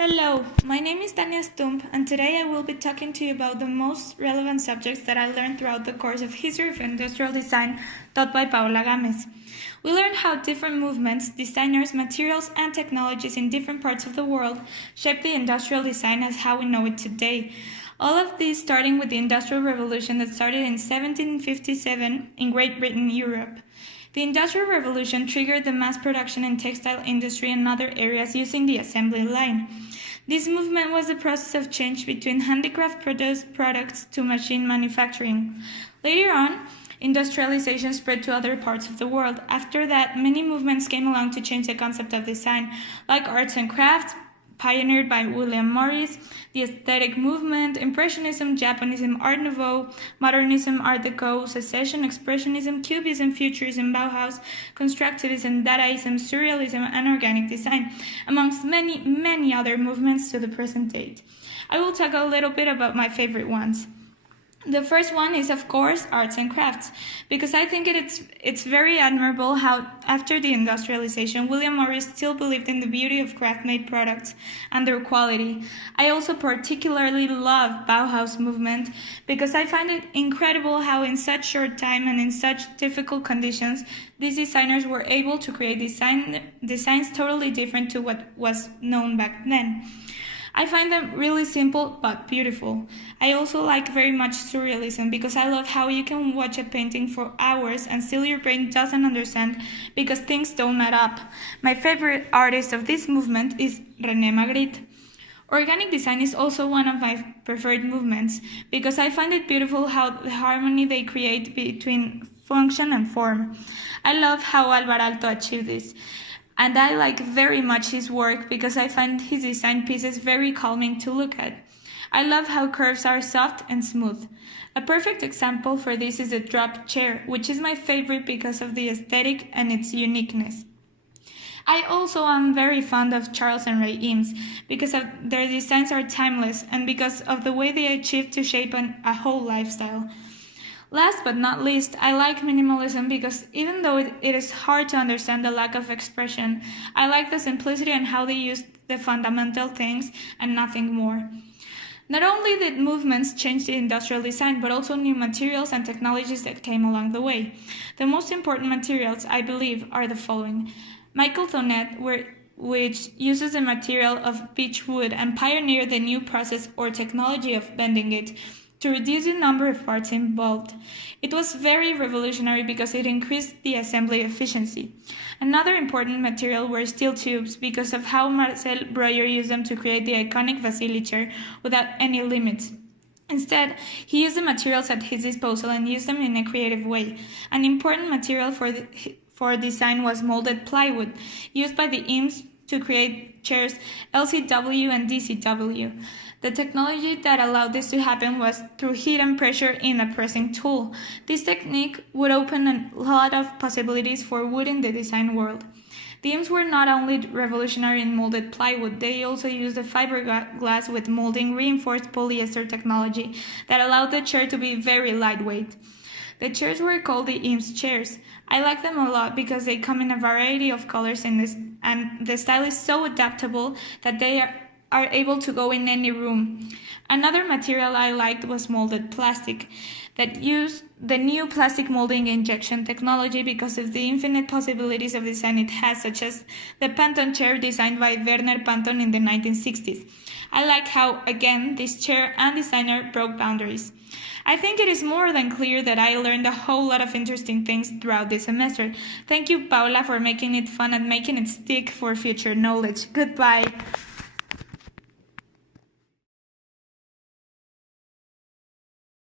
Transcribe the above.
Hello, my name is Tania Stump, and today I will be talking to you about the most relevant subjects that I learned throughout the course of History of Industrial Design taught by Paola Gámez. We learned how different movements, designers, materials, and technologies in different parts of the world shaped the industrial design as how we know it today. All of this starting with the Industrial Revolution that started in 1757 in Great Britain, Europe. The Industrial Revolution triggered the mass production in textile industry and other areas using the assembly line. This movement was the process of change between handicraft products to machine manufacturing. Later on, industrialization spread to other parts of the world. After that, many movements came along to change the concept of design, like arts and crafts, pioneered by William Morris, the aesthetic movement, Impressionism, Japonism, Art Nouveau, Modernism, Art Deco, Secession, Expressionism, Cubism, Futurism, Bauhaus, Constructivism, Dadaism, Surrealism, and Organic Design, amongst many, many other movements to the present date. I will talk a little bit about my favorite ones. The first one is, of course, arts and crafts, because I think it's very admirable how, after the industrialization, William Morris still believed in the beauty of craft-made products and their quality. I also particularly love Bauhaus movement, because I find it incredible how in such short time and in such difficult conditions, these designers were able to create designs totally different to what was known back then. I find them really simple but beautiful. I also like very much surrealism because I love how you can watch a painting for hours and still your brain doesn't understand because things don't add up. My favorite artist of this movement is René Magritte. Organic design is also one of my preferred movements because I find it beautiful how the harmony they create between function and form. I love how Alvarado achieved this. And I like very much his work because I find his design pieces very calming to look at. I love how curves are soft and smooth. A perfect example for this is the drop chair, which is my favorite because of the aesthetic and its uniqueness. I also am very fond of Charles and Ray Eames because their designs are timeless and because of the way they achieve to shape a whole lifestyle. Last but not least, I like minimalism because even though it is hard to understand the lack of expression, I like the simplicity and how they use the fundamental things and nothing more. Not only did movements change the industrial design, but also new materials and technologies that came along the way. The most important materials, I believe, are the following. Michael Thonet, which uses the material of beech wood and pioneered the new process or technology of bending it, to reduce the number of parts involved. It was very revolutionary because it increased the assembly efficiency. Another important material were steel tubes because of how Marcel Breuer used them to create the iconic Vasily chair without any limits. Instead, he used the materials at his disposal and used them in a creative way. An important material for design was molded plywood, used by the Eames to create chairs LCW and DCW. The technology that allowed this to happen was through heat and pressure in a pressing tool. This technique would open a lot of possibilities for wood in the design world. The Eames were not only revolutionary in molded plywood, they also used the fiberglass with molding reinforced polyester technology that allowed the chair to be very lightweight. The chairs were called the Eames chairs. I like them a lot because they come in a variety of colors and the style is so adaptable that they are able to go in any room. Another material I liked was molded plastic that used the new plastic molding injection technology because of the infinite possibilities of design it has, such as the Panton chair designed by Werner Panton in the 1960s. I like how, again, this chair and designer broke boundaries. I think it is more than clear that I learned a whole lot of interesting things throughout this semester. Thank you, Paula, for making it fun and making it stick for future knowledge. Goodbye.